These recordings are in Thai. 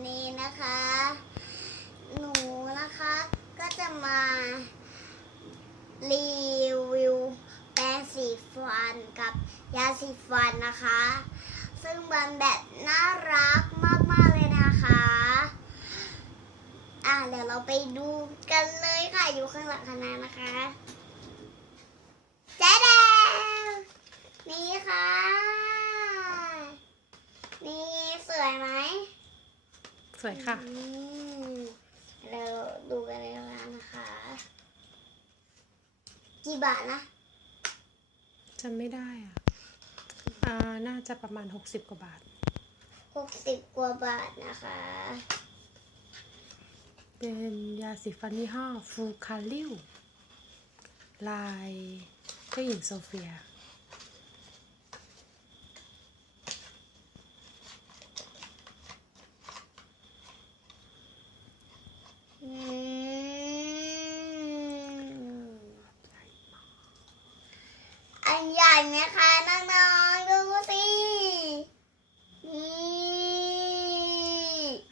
วันนี้นะคะ หนูนะคะก็จะมารีวิวแปรงสีฟันกับยาสีฟันนะคะ ซึ่งมันแบบน่ารักมากๆเลยนะคะ อะเดี๋ยวเราไปดูกันเลยค่ะ อยู่ข้างหลังคณะนะคะแจ๊ดวนี่ค่ะ นี่สวยไหม สวยค่ะอืมเราดูกันเลยแล้วนะคะ กี่บาทนะจำไม่ได้อะอ่าน่าจะประมาณ 60 กว่าบาท หกสิบกว่าบาทนะคะ เป็นยาสีฟันยี่ห้อฟูคาลิวลายเจ้าหญิงโซเฟีย อืมอันใหญ่ไหมคะน้องๆดูสินี่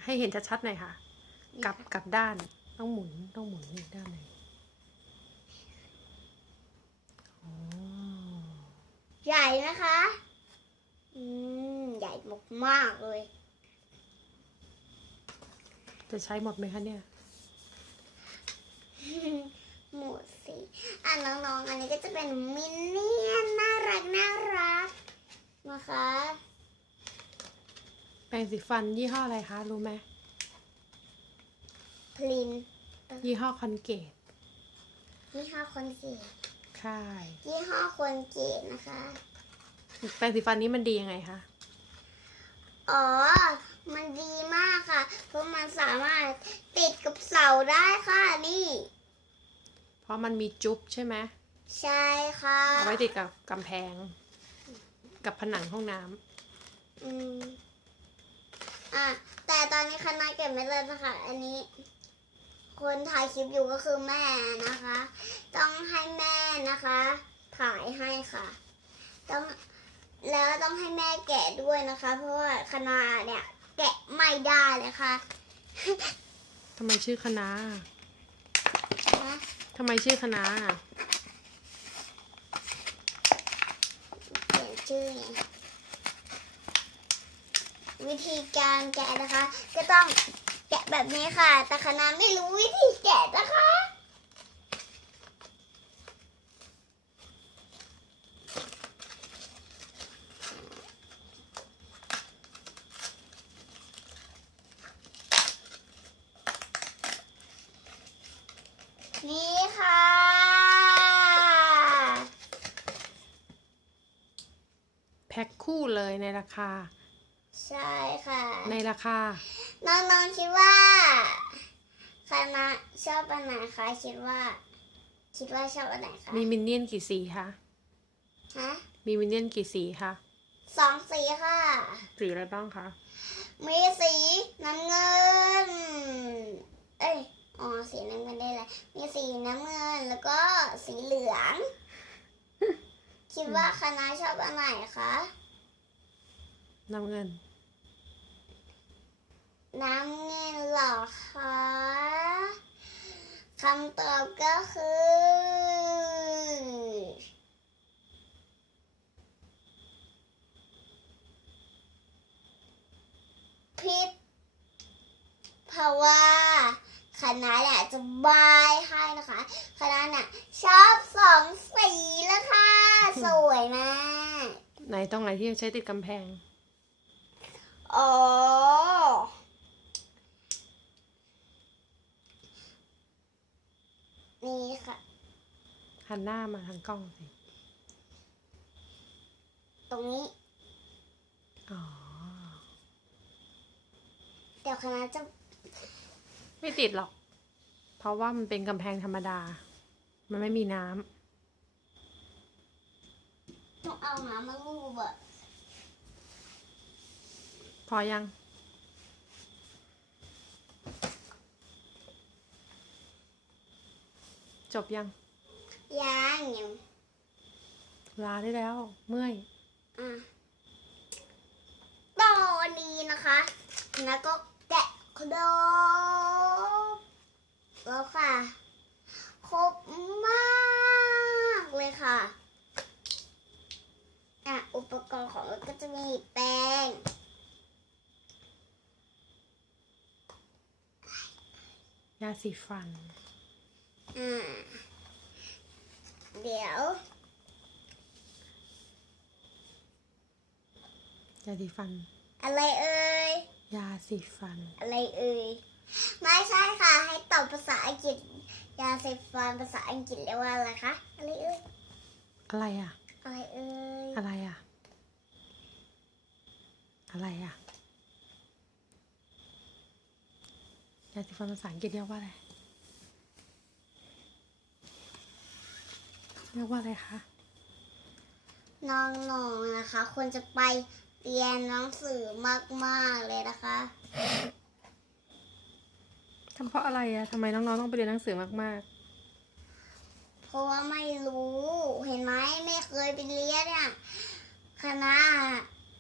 ให้ เห็นชัดๆหน่อยค่ะ กลับกลับด้านต้องหมุนต้องหมุนอีกด้านหนึ่งอ๋อใหญ่นะคะ อืม ใหญ่มากๆเลย จะใช้หมดไหมคะเนี่ย หมูสิ อะน้องๆ อันนี้ก็จะเป็นมินเนี่ยนน่ารักน่ารักนะคะแป รงสีฟันยี่ห้ออะไรคะ รู้ไหมพลินยี่ห้อคอนเกตยี่ห้อคนเกตค่ายยี่ห้อคนเกตนะคะ แปรงสีฟันนี้มันดียังไงคะ อ๋อ มันดีมากค่ะ เพราะมันสามารถติดกับเสาได้ค่ะนี่ เพราะมันมีจุ๊บใช่ไหม ใช่ค่ะ เอาไว้ติดกับกำแพง กับผนังห้องน้ำอืม อะแต่ตอนนี้คณะเก็บไม่เลยนะคะ อันนี้ คนถ่ายคลิปอยู่ก็คือแม่นะคะ ต้องให้แม่นะคะ ถ่ายให้ค่ะ ต้องแล้วต้องให้แม่แกะด้วยนะคะ เพราะว่าคณะเนี่ย แกะไม่ได้เลยค่ะทำไมชื่อคณะนะทำไมชื่อคณะเปลี่ยนชื่อไง วิธีการแกะนะคะ ก็ต้องแกะแบบนี้ค่ะ แต่คณะไม่รู้วิธีแกะนะคะนี่ค่ะ แพ็คคู่เลยในราคา ใช่ค่ะ ในราคา น้องๆคิดว่าคณะชอบอันไหนคะคิดว่า คิดว่าชอบอันไหนคะมีมินเนี่ยนกี่สีคะฮะมีมินเนี่ยนกี่สีคะสองสีค่ะสีอะไรบ้างคะมีสีน้ำเงิน เอ้ยอ๋อสีน้ำเงินได้เลยมีสีน้ำเงินแล้วก็สีเหลือง คิดว่าคณะชอบอันไหนคะน้ำเงิน น้ำเงินเหรอคะคำตอบก็คือผิดเพราะว่าคณะเนี่ยจะบายให้นะคะคณะเนี่ยชอบสองสีแล้วค่ะ สวยมาก ไหนตรงไหนที่ใช้ติดกำแพง อ๋อ นี่ค่ะ หันหน้ามาทางกล้องสิ ตรงนี้ อ๋อ เดี๋ยวคณะจะไม่ติดหรอก เพราะว่ามันเป็นกำแพงธรรมดา มันไม่มีน้ำต้องเอาน้ำมาลูบอะพอยัง จบยังยางอยู่ลาได้แล้ว เมื่อยอะตอนนี้นะคะคณะก็แกะครบแล้วค่ะ ครบมากเลยค่ะอะอุปกรณ์ของเราก็จะมีแป้งยาสีฟัน อ่า เดี๋ยว ยาสีฟัน อะไรเอ่ย ยาสีฟัน อะไรเอ่ย ไม่ใช่ค่ะ ให้ตอบภาษาอังกฤษ ยาสีฟันภาษาอังกฤษเรียกว่าอะไรคะ อะไรเอ่ย อะไรอะ อะไรเอ่ย อะไรอะ อะไรอะ ยาสีฟันภาษาอังกฤษเรียกว่าอะไร เรียกว่าอะไรคะ น้องๆนะคะควรจะไป เรียนหนังสือมากๆเลยนะคะ ทำเพราะอะไรอะทำไมน้องๆต้องไปเรียนหนังสือมากเพราะว่าไม่รู้ เห็นไหมไม่เคยไปเรียนเนี่ยคณะ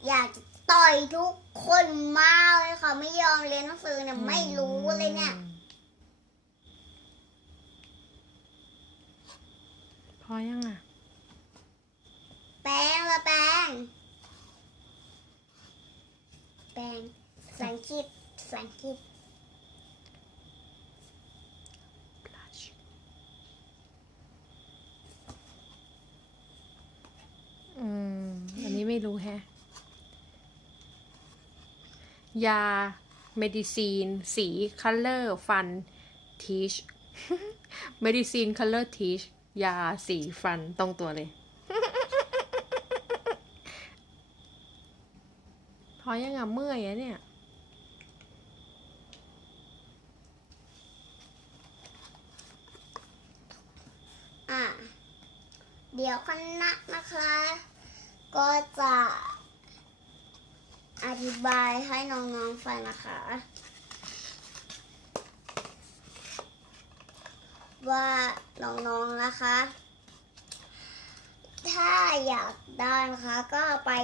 อยากจะต่อยทุกคนมากเลยค่ะไม่ยอมเรียนหนังสือเนี่ยๆไม่รู้เลยเนี่ยอืมพอยังอะแปรงละแปรง แปรงสังคิดสังคิดอืม อันนี้ไม่รู้แฮะ ยาเมดิซีนสีคัลเลอร์ฟันทีชเมดิซีนคัลเลอร์ทีชยาสีฟันตรงตัวเลย พอ ยังอะเมื่อยอะเนี่ยอะเดี๋ยวคณะนะคะ ก็จะอธิบายให้น้องๆฟังนะคะ ว่าน้องๆนะคะ ถ้าอยากได้นะคะก็ไป